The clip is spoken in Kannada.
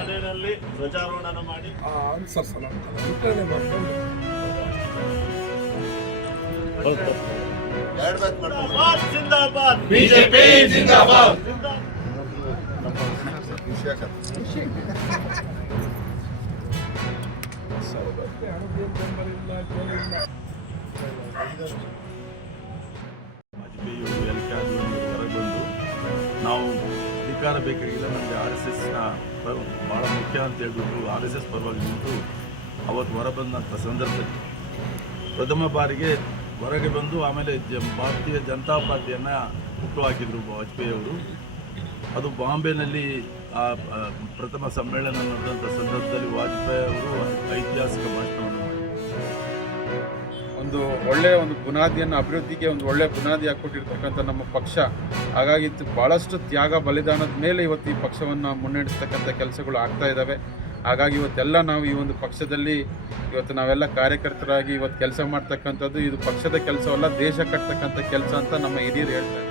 ಮನೆಯಲ್ಲಿ ಧ್ವಜಾರೋಹಣ ಮಾಡಿ ಅನುಸರಿಸೋಣ ವಿತರಣೆ ಮಾಡಿಕೊಂಡು ಜಿಂದಾಬಾದ್ ಬಿಜೆಪಿ ಜಿಂದಾಬಾದ್. ಸೌಲಭ್ಯ ಹಣದೇನು ಬೆಂಬಲ ಇಲ್ಲ ಜನ ವಾಜಪೇಯಿಯವರು ಎಲ್ ಕ್ಯಾಜುವಲ್ ಹೊರಗೆ ಬಂದು ನಾವು ಅಧಿಕಾರ ಬೇಕಾಗಿಲ್ಲ, ನಮಗೆ RSSನ ಭಾಳ ಮುಖ್ಯ ಅಂತ ಹೇಳ್ಬಿಟ್ಟು RSS ಪರವಾಗಿ ನಿಂತು ಅವತ್ತು ಹೊರಬಂದಂಥ ಸಂದರ್ಭದಲ್ಲಿ ಪ್ರಥಮ ಬಾರಿಗೆ ಹೊರಗೆ ಬಂದು ಆಮೇಲೆ ಭಾರತೀಯ ಜನತಾ ಪಾರ್ಟಿಯನ್ನು ಹುಟ್ಟುಹಾಕಿದರು ವಾಜಪೇಯಿಯವರು. ಅದು ಬಾಂಬೆನಲ್ಲಿ ಆ ಪ್ರಥಮ ಸಮ್ಮೇಳನ ನಡೆದಂಥ ಸಂದರ್ಭದಲ್ಲಿ ವಾಜಪೇಯಿ ಅವರು ಐತಿಹಾಸಿಕ ಭಾಷಣವನ್ನು ಮಾಡಿದರು. ಒಂದು ಒಳ್ಳೆಯ ಒಂದು ಬುನಾದಿಯನ್ನು ಅಭಿವೃದ್ಧಿಗೆ ಒಂದು ಒಳ್ಳೆಯ ಬುನಾದಿ ಹಾಕ್ಕೊಟ್ಟಿರ್ತಕ್ಕಂಥ ನಮ್ಮ ಪಕ್ಷ. ಹಾಗಾಗಿ ಭಾಳಷ್ಟು ತ್ಯಾಗ ಬಲಿದಾನದ ಮೇಲೆ ಇವತ್ತು ಈ ಪಕ್ಷವನ್ನು ಮುನ್ನಡೆಸ್ತಕ್ಕಂಥ ಕೆಲಸಗಳು ಆಗ್ತಾ ಇದ್ದಾವೆ. ಹಾಗಾಗಿ ಇವತ್ತೆಲ್ಲ ನಾವು ಈ ಒಂದು ಪಕ್ಷದಲ್ಲಿ ಇವತ್ತು ನಾವೆಲ್ಲ ಕಾರ್ಯಕರ್ತರಾಗಿ ಇವತ್ತು ಕೆಲಸ ಮಾಡ್ತಕ್ಕಂಥದ್ದು ಇದು ಪಕ್ಷದ ಕೆಲಸವಲ್ಲ, ದೇಶ ಕಟ್ತಕ್ಕಂಥ ಕೆಲಸ ಅಂತ ನಮ್ಮ ಹಿರಿಯರು ಹೇಳ್ತಾರೆ.